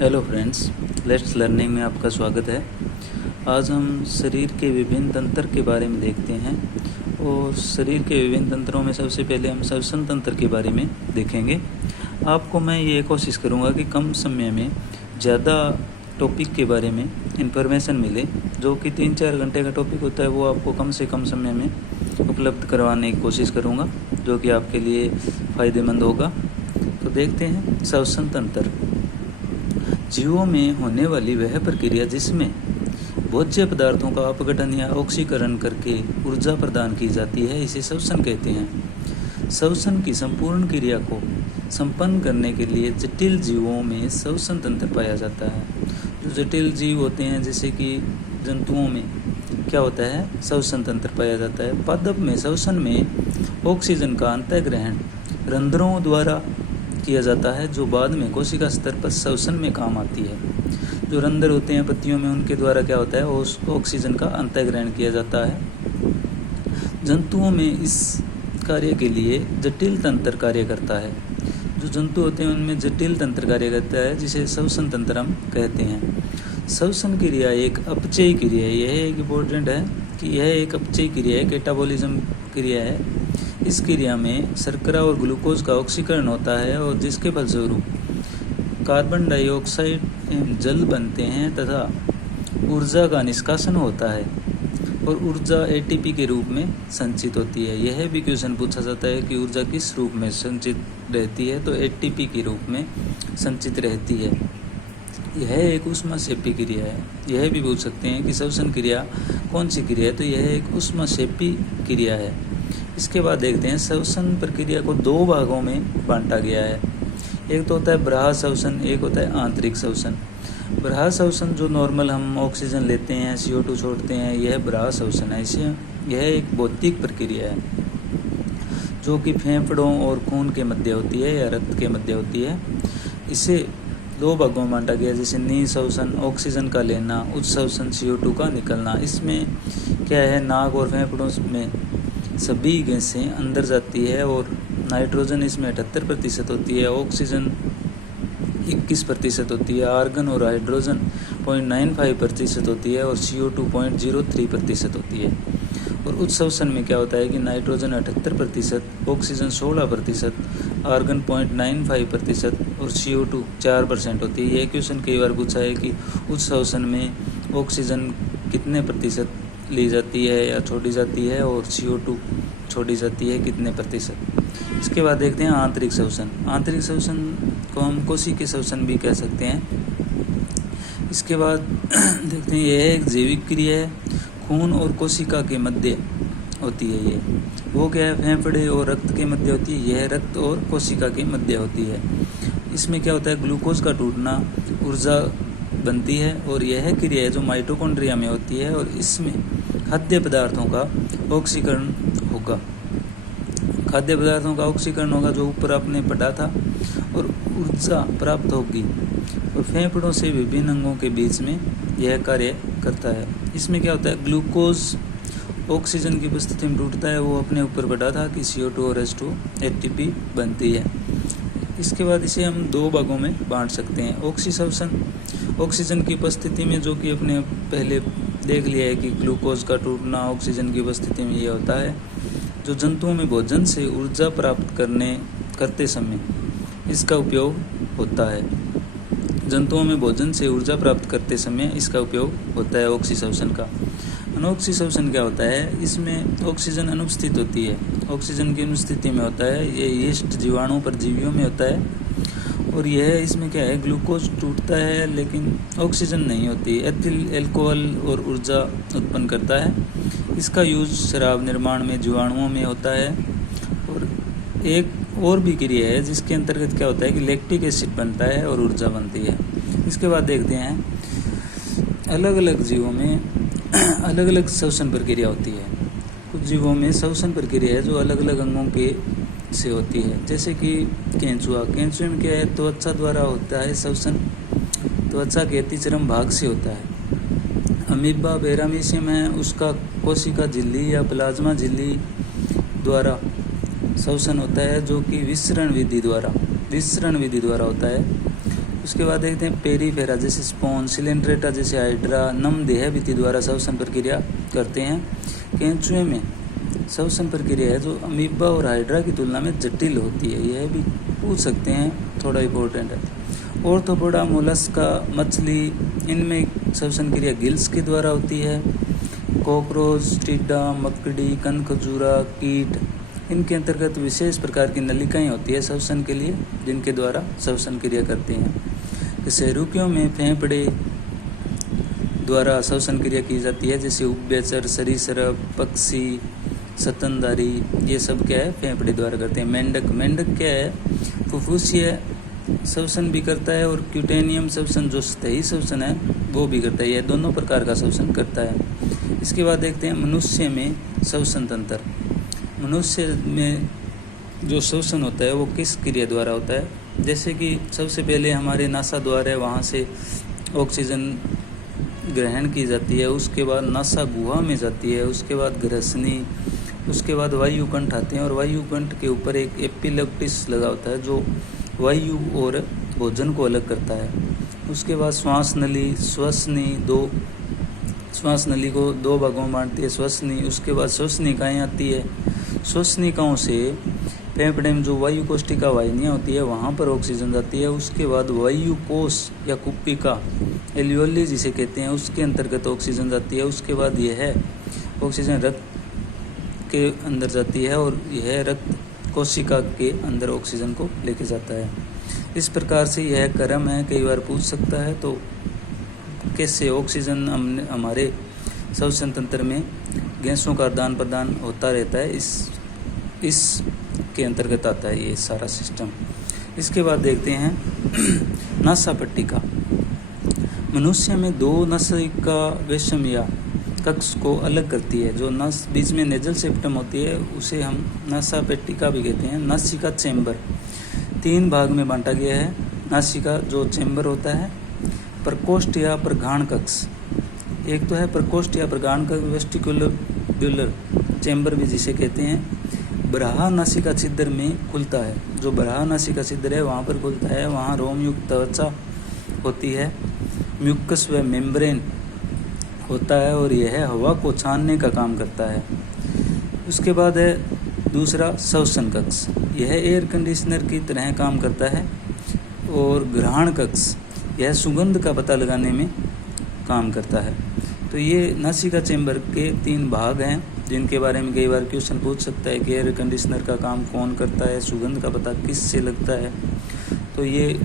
Hello friends, let's learning में आपका स्वागत है। आज हम शरीर के विभिन्न तंत्र के बारे में देखते हैं और शरीर के विभिन्न तंत्रों में सबसे पहले हम श्वसन तंत्र के बारे में देखेंगे। आपको मैं ये कोशिश करूँगा कि कम समय में ज़्यादा टॉपिक के बारे में इंफॉर्मेशन मिले। जो कि 3-4 घंटे का टॉपिक होता है वो आपको कम से कम समय में उपलब्ध करवाने की कोशिश करूँगा, जो कि आपके लिए फ़ायदेमंद होगा। तो देखते हैं श्वसन तंत्र। जीवों में होने वाली वह प्रक्रिया जिसमें भोज्य पदार्थों का अपघटन या ऑक्सीकरण करके ऊर्जा प्रदान की जाती है, इसे श्वसन कहते हैं। श्वसन की संपूर्ण क्रिया को संपन्न करने के लिए जटिल जीवों में श्वसन तंत्र पाया जाता है। जो जटिल जीव होते हैं, जैसे कि जंतुओं में क्या होता है, श्वसन तंत्र पाया जाता है। पादप में श्वसन में ऑक्सीजन का अंतःग्रहण रंध्रों द्वारा किया जाता है, जो बाद में कोशिका स्तर पर श्वसन में काम आती है। जो रंध्र होते हैं पत्तियों में, उनके द्वारा क्या होता है, ऑक्सीजन का अंतःग्रहण किया जाता है। जंतुओं में इस कार्य के लिए जटिल तंत्र कार्य करता है। जो जंतु होते हैं उनमें जटिल तंत्र कार्य करता है, जिसे श्वसन तंत्र हम कहते हैं। श्वसन क्रिया एक अपचयी क्रिया है। यह एक इम्पोर्टेंट है कि यह एक अपचयी क्रिया है, कैटाबॉलिज्म क्रिया है। इस क्रिया में शर्करा और ग्लूकोज का ऑक्सीकरण होता है और जिसके फलस्वरूप कार्बन डाइऑक्साइड एवं जल बनते हैं तथा ऊर्जा का निष्कासन होता है और ऊर्जा एटीपी के रूप में संचित होती है। यह भी क्वेश्चन पूछा जाता है कि ऊर्जा किस रूप में संचित रहती है, तो एटीपी के रूप में संचित रहती है। यह एक ऊष्माक्षेपी क्रिया है। यह भी पूछ सकते हैं कि श्वसन क्रिया कौन सी क्रिया है, तो यह एक ऊष्माक्षेपी क्रिया है। इसके बाद देखते हैं श्वसन प्रक्रिया को 2 भागों में बांटा गया है। एक तो होता है बाह्य श्वसन, एक होता है आंतरिक श्वसन। बाह्य श्वसन जो नॉर्मल हम ऑक्सीजन लेते हैं, CO2 छोड़ते हैं, यह बाह्य श्वसन है। इसे यह एक भौतिक प्रक्रिया है जो कि फेफड़ों और खून के मध्य होती है या रक्त के मध्य होती है। इसे 2 भागों में बांटा गया, जैसे निःश्वसन ऑक्सीजन का लेना, उच्चश्वसन CO2 का निकलना। इसमें क्या है, नाक और फेफड़ों में सभी गैसें अंदर जाती है और नाइट्रोजन इसमें 78% होती है, ऑक्सीजन 21% होती है, आर्गन और हाइड्रोजन 0.95% होती है और CO2 0.03% होती है। और उच्च श्वसन में क्या होता है कि नाइट्रोजन 78%, ऑक्सीजन 16%, आर्गन 0.95% और CO2 4% होती है। यह क्वेश्चन कई बार पूछा है कि उच्च श्वसन में ऑक्सीजन कितने प्रतिशत ली जाती है या छोड़ी जाती है और CO2 छोड़ी जाती है कितने प्रतिशत। इसके बाद देखते हैं आंतरिक श्वसन। आंतरिक श्वसन को हम कोशिकीय श्वसन भी कह सकते हैं। इसके बाद देखते हैं यह एक जैविक क्रिया है, खून और कोशिका के मध्य होती है। ये वो क्या है, फेफड़े और रक्त के मध्य होती है। यह रक्त और कोशिका के मध्य होती है। इसमें क्या होता है, ग्लूकोज का टूटना ऊर्जा बनती है और यह क्रिया है जो माइटोकॉन्ड्रिया में होती है और इसमें खाद्य पदार्थों का ऑक्सीकरण होगा। खाद्य पदार्थों का ऑक्सीकरण होगा जो ऊपर आपने पढ़ा था, और ऊर्जा प्राप्त होगी और फेफड़ों से विभिन्न अंगों के बीच में यह कार्य करता है। इसमें क्या होता है, ग्लूकोज ऑक्सीजन की उपस्थिति में टूटता है। वो अपने ऊपर पढ़ा था कि CO2 और H2 ATP बनती है। इसके बाद इसे हम 2 भागों में बांट सकते हैं। ऑक्सीश्वसन ऑक्सीजन की उपस्थिति में, जो कि अपने पहले देख लिया है कि ग्लूकोज का टूटना ऑक्सीजन की उपस्थिति में ये होता है। जो जंतुओं में भोजन से ऊर्जा प्राप्त करते समय इसका उपयोग होता है। जंतुओं में भोजन से ऊर्जा प्राप्त करते समय इसका उपयोग होता है ऑक्सीश्वसन का। अनॉक्सीश्वसन क्या होता है, इसमें ऑक्सीजन अनुपस्थित होती है, ऑक्सीजन की अनुपस्थिति में होता है। ये यीस्ट जीवाणु परजीवियों में होता है और यह इसमें क्या है, ग्लूकोज टूटता है लेकिन ऑक्सीजन नहीं होती। एथिल अल्कोहल और ऊर्जा उत्पन्न करता है। इसका यूज शराब निर्माण में जीवाणुओं में होता है। और एक और भी क्रिया है जिसके अंतर्गत क्या होता है कि लैक्टिक एसिड बनता है और ऊर्जा बनती है। इसके बाद देखते हैं अलग अलग जीवों में अलग अलग श्वसन प्रक्रिया होती है। कुछ जीवों में श्वसन प्रक्रिया है जो अलग अलग अंगों के से होती है, जैसे कि केंचुए में क्या है, त्वचा द्वारा होता है श्वसन। त्वचा के अतिचरम भाग से होता है। अमीबा पैरामीशियम है, उसका कोशिका झिल्ली या प्लाज्मा झिल्ली द्वारा श्वसन होता है, जो कि विसरण विधि द्वारा होता है। उसके बाद देखते हैं पेरीफेरा जैसे स्पॉन, सिलेंड्रेटा जैसे हाइड्रा नम देहभित्ति द्वारा श्वसन प्रक्रिया करते हैं। केंचुए में श्वसन प्रक्रिया है जो अमीबा और हाइड्रा की तुलना में जटिल होती है, यह भी पूछ सकते हैं, थोड़ा इम्पोर्टेंट है। ऑर्थोपोडा, मोलस्का, मछली, इनमें श्वसन क्रिया गिल्स के द्वारा होती है। कॉकरोच, टिड्डा, मकड़ी, कनखजूरा, कीट, इनके अंतर्गत विशेष प्रकार की नलिकाएं होती है श्वसन के लिए, जिनके द्वारा श्वसन क्रिया करते हैं। कशेरुकियों में फेफड़े द्वारा श्वसन क्रिया की जाती है, जैसे उभयचर, सरीसृप, पक्षी, स्तनधारी, ये सब क्या है, फेफड़े द्वारा करते हैं। मेंढक क्या है, फुफ्फुसीय श्वसन भी करता है और क्यूटेनियम श्वसन जो सतही श्वसन है वो भी करता है, यह दोनों प्रकार का श्वसन करता है। इसके बाद देखते हैं मनुष्य में श्वसन तंत्र। मनुष्य में जो श्वसन होता है वो किस क्रिया द्वारा होता है, जैसे कि सबसे पहले हमारे नासा द्वार है, वहाँ से ऑक्सीजन ग्रहण की जाती है, उसके बाद नासा गुहा में जाती है, उसके बाद ग्रसनी, उसके बाद वायुकंठ आते हैं और वायुकंठ के ऊपर एक एपिलेप्टिस लगा होता है जो वायु और भोजन को अलग करता है। उसके बाद श्वास नली, श्वास नली को दो भागों में बांटती है, श्वसनी। उसके बाद श्वसनिकाएँ आती है, श्वसनिकाओं से फेफड़े में जो वायु कोष्ठिका वाहिनियाँ होती है वहाँ पर ऑक्सीजन जाती है। उसके बाद वायु कोश या कुप्पिका, एल्वियोली जिसे कहते हैं, उसके अंतर्गत ऑक्सीजन जाती है। उसके बाद यह ऑक्सीजन रक्त के अंदर जाती है और यह रक्त कोशिका के अंदर ऑक्सीजन को लेके जाता है। इस प्रकार से यह क्रम है, कई बार पूछ सकता है। तो कैसे ऑक्सीजन हमारे श्वसन तंत्र में गैसों का आदान प्रदान होता रहता है, इस के अंतर्गत आता है ये सारा सिस्टम। इसके बाद देखते हैं नासा पट्टिका। मनुष्य में दो नासिका वेशम या कक्ष को अलग करती है। जो नस बीच में नेजल सेप्टम होती है उसे हम नासा पट्टिका भी कहते हैं। नासिका चैम्बर 3 भाग में बांटा गया है। नासिका जो चैम्बर होता है, प्रकोष्ठ या प्रघाण कक्ष, एक तो है प्रकोष्ठ या प्रघाण कक्ष, वेस्टिक्युलर चैम्बर भी जिसे कहते हैं। बराहा नासिका छिद्र में खुलता है, जो बराहा नासिका छिद्र है वहाँ पर खुलता है, वहाँ रोमयुक्त त्वचा होती है, म्यूकस व मेम्ब्रेन होता है और यह हवा को छानने का काम करता है। उसके बाद है दूसरा श्वसन कक्ष, यह एयर कंडीशनर की तरह काम करता है। और ग्रहण कक्ष, यह सुगंध का पता लगाने में काम करता है। तो ये नासिका चैम्बर के 3 भाग हैं, जिनके बारे में कई बार क्वेश्चन पूछ सकता है कि एयर कंडीशनर का काम कौन करता है, सुगंध का पता किससे लगता है। तो ये